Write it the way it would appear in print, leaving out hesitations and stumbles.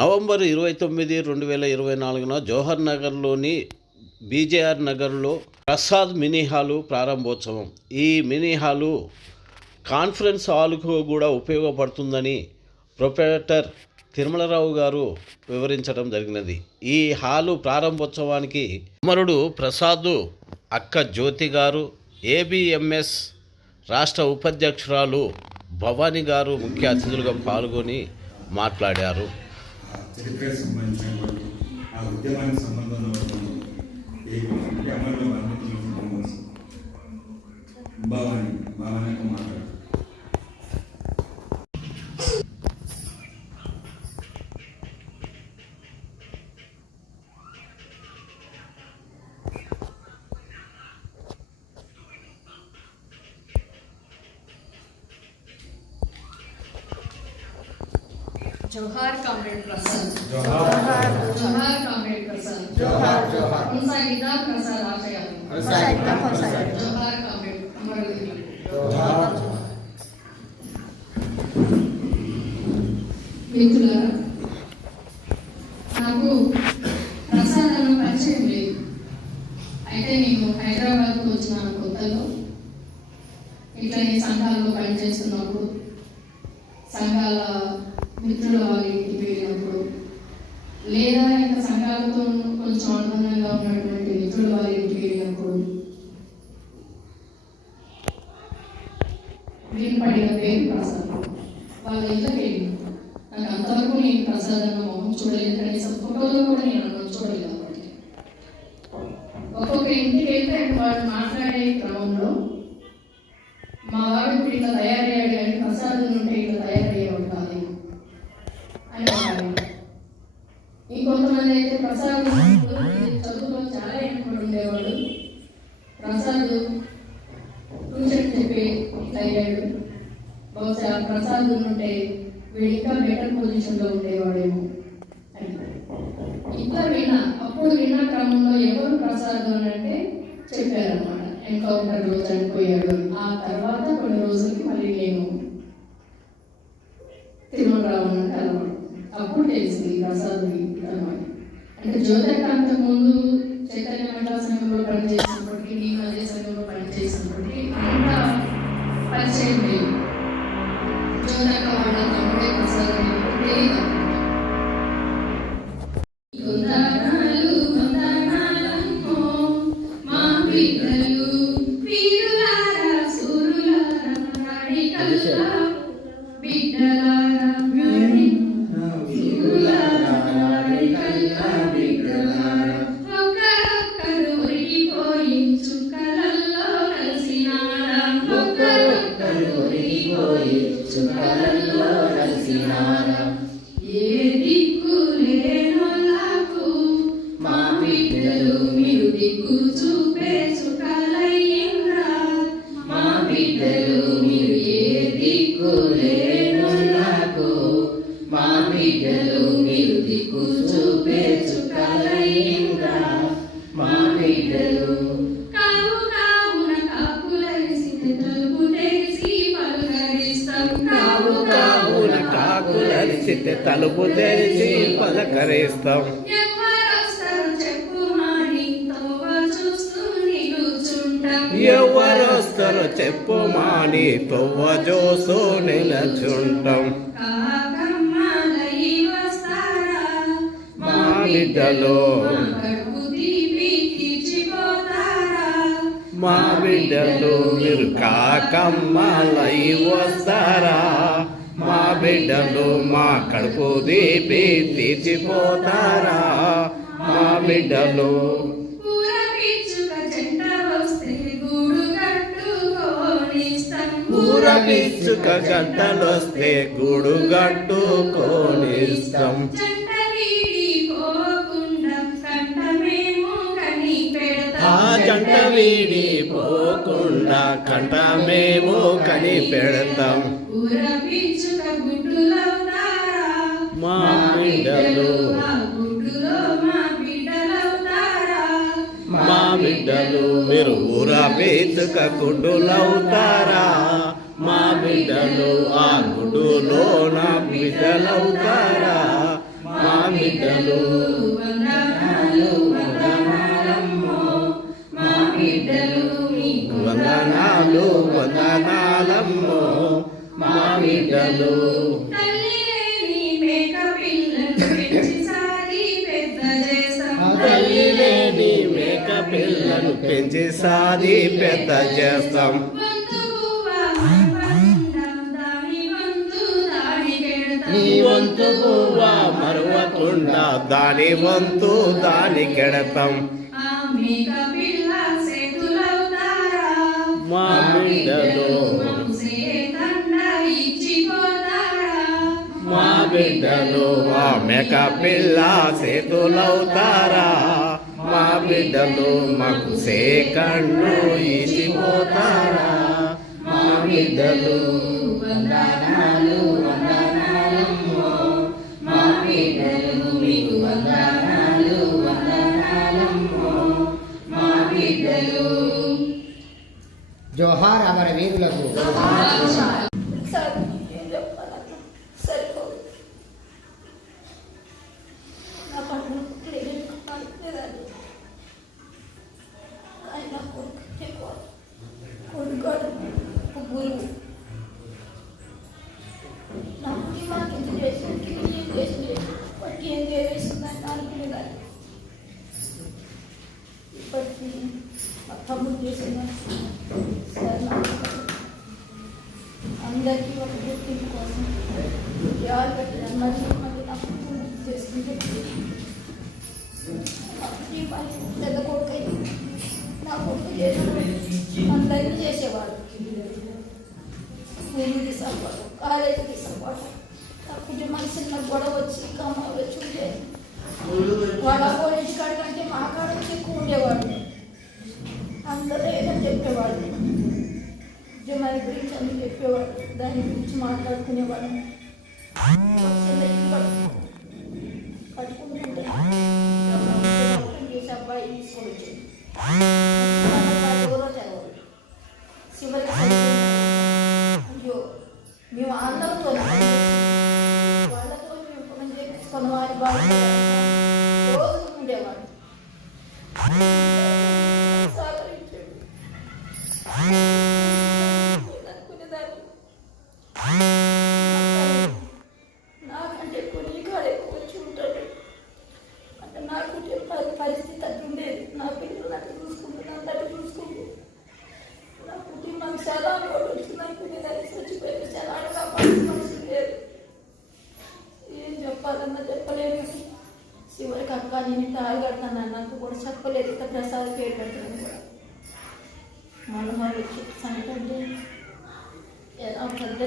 November 29, 2024 Jawahar నగర్లోని BJR నగర్లో Prasad mini hall ప్రారంభోత్సవం. ఈ మినీ హాలు కాన్ఫరెన్స్ హాలుకు కూడా ఉపయోగపడుతుందని ప్రొపరేటర్ తిరుమలరావు గారు వివరించడం జరిగినది. ఈ హాలు ప్రారంభోత్సవానికి కుమారుడు ప్రసాద్, అక్క జ్యోతి గారు, ఏబిఎంఎస్ రాష్ట్ర ఉపాధ్యక్షురాలు భవానీ గారు ముఖ్య అతిథులుగా పాల్గొని మాట్లాడారు. చరిత్రకు సంబంధించిన ఆ ఉద్యమానికి సంబంధం అమరులో భావాన్ని మాట్లాడారు. जोहार कॉमरेड प्रसाद, जोहार जोहार कॉमरेड प्रसाद, जोहार जोहार కొనసాగిద్దా ప్రసాద్ ఆశయాలు, जोहार कॉमरेడ్ అమరవీరులు, जोहार మిత్రులారా, నాకు ప్రసాద్ అన్న పరిచయం లేదు. అయితే నేను హైదరాబాద్కు వచ్చిన కొత్తలో ఇట్లనే సంఘాల్లో పనిచేస్తున్నప్పుడు, సంఘాల మిత్రుల వాళ్ళ ఇంటికి వెళ్ళినప్పుడు, లేదా ఇంకా సంఘాలతో కొంచెం అనుబంధంగా ఉన్నటువంటి మిత్రుల వాళ్ళ ఇంటికి వెళ్ళినప్పుడు వినపడిన పేరు ప్రసాద్. వాళ్ళ ఇళ్ళకి వెళ్ళిన నాకు అంతవరకు నేను ప్రసాద్ అన్న మొహం చూడలేదు, కనీసం ఫోటోలో కూడా నేను అన్న చూడలేదు. కాబట్టి ఒక్కొక్క ఇంటికి వెళ్తే వాళ్ళు మాట్లాడే క్రమంలో మా వాడు ఇప్పుడు ఇట్లా తయారయ్యాడు కానీ ప్రసాద్ ఉంటే ఇట్లా తయారయ్యేవాడు కాదు అని మాట్లాడారు. ఇంకొంతమంది అయితే ప్రసాద్ చదువులో చాలా వెనకబడి ఉండేవాడు, ప్రసాద్ ట్యూషన్ చెప్పి ఇట్లా అయ్యాడు, బహుశా ప్రసాద్ ఉంటే వీడు ఇంకా బెటర్ పొజిషన్లో ఉండేవాడేమో అని ఇట్లా అప్పుడు విన్న క్రమంలో ఎవరు ప్రసాద్ అని అంటే చెప్పారన్నమాట, ఎన్కౌంటర్లో చనిపోయాడు. ఆ తర్వాత కొన్ని రోజులకి మళ్ళీ నేను తిరుమలరావు అంటే అలవాటు. అప్పుడు తెలిసింది ప్రసాద్ అనమాట. అంటే జ్యోతికాంత ముందు చైతన్య మండల సంఘంలో పనిచేసినప్పటికీ, నీ మధ్య సంఘంలో పనిచేసినప్పటికీ అంత పరిచయం లేదు. జ్యోతిక వాళ్ళ తమ్ముడే ప్రసాద్ తెలియదు. తలుపు తెరిచి పలకరిస్తాం. ఎవరొస్తారు చెప్పు మాని తొవ్వ జోసు నిలచుంటాం. మా బిడ్డలో మా బిడ్డలు మీరు కాకమ్మలై వస్తారా, మా బిడ్డలు మా కడుపు దీపి తీర్చిపోతారా, మా బిడ్డలు ఊర పిచ్చుక గంటలొస్తే గూడు కట్టుకోనిస్తాం. ఆ జంట వీడి పోకుండా కంట మేము కని పెడతాం. మా బిడ్డలు మా బిడ్డలు మీరు ఊర పేచుక గుడ్డులవుతారా, బిడ్డలు ఆ గుడులోన బిడ్డలవుతారా మా బిడ్డలు వందనాలు వందనాలమ్మో మా బిడ్డలు మీకు వందనాలు వందనాలమ్మో మా బిడ్డలు తల్లి లేని మేక పిల్లను పెంచి సాగి పెద్ద చేస్తాం తల్లి లేని మేక పిల్లను పెంచి సాది పెద్ద చేస్తాం నీ వంతు పువ్వా మరువకుండా దాని వంతు దాని కెడతాం మా బిడ్డలు మా బిడ్డలు ఆ మేక పిల్ల సేతులవుతారా మా బిడ్డలు మాకు సేకండ్లు ఇచ్చిపోతారా మా బిడ్డలు వందనాలు వందనాలమ్మో మా బిడ్డలు మీకు వందనాలు వందనాలమ్మో మా బిడ్డలు జోహార్ అమర వీరులకు సార్ ఏం చెప్పాలి సరిపోదు నా పనులు లేదని ఆయన నా కొడుకు ఎక్కువ కొడుకాడు గురువు నాకు మాకు ఎంత చేసింది ఏం చేసింది వాటికి ఏం చేసిందని అనుకునేదాన్ని ఇప్పటికీ మా తమ్ముడు చేసిన సార్ నాకు అందరికీ ఒక గుర్తింపు కోసం యాలు పెట్టిన మళ్ళీ మళ్ళీ నాకు చేసుకుంటే పెద్ద కొడుకు అయింది నా కొడుకు చేసిన అందరికీ చేసేవాడు స్కూల్కి సపోర్ట్ కాలేజీకి సపోర్ట్ తప్పితే మనిషిని గొడవ వచ్చి కమ్మ వచ్చి ఉండేది వాడు కాలేజీ కాడ కంటే మా కాడ ఎక్కువ ఉండేవాడు అందరూ ఏదో చెప్పేవాడు ఉద్యమాల గురించి అన్ని చెప్పేవాడు దాని గురించి మాట్లాడుకునేవాడు కట్టుకుంటుంటే చేసి అబ్బాయి తీసుకొని వచ్చింది ఎవరో చదవాలి చివరికి అయ్యో మేము అందరితో వాళ్ళతో మేము పని చేపించుకున్న వారి బాగా రోజు ఉండేవాడు సహకరించాడు అనుకునేదాన్ని నాకంటే ఎక్కువ నీ కాడ ఎక్కువ వచ్చి ఉంటాడు అంటే నాకు పరిస్థితి అట్లా ఉండేది నా పిల్లలు అట్లా చూసుకుంటున్నాను అట్లా చూసుకుంటూ నా కుటుంబానికి చాలా కూడా వచ్చింది అనుకునేదాన్ని చచ్చిపోయింది చాలా అడగా మనిషి లేదు ఏం చెప్పాలన్నా చెప్పలేదు చివరికి అక్క నేను తాగి కడతాను నాకు కూడా చెప్పలేదు ఇక ప్రసాద్ పేరు పెట్టాను కూడా మనోహర్ సంగతి అంటే పెద్ద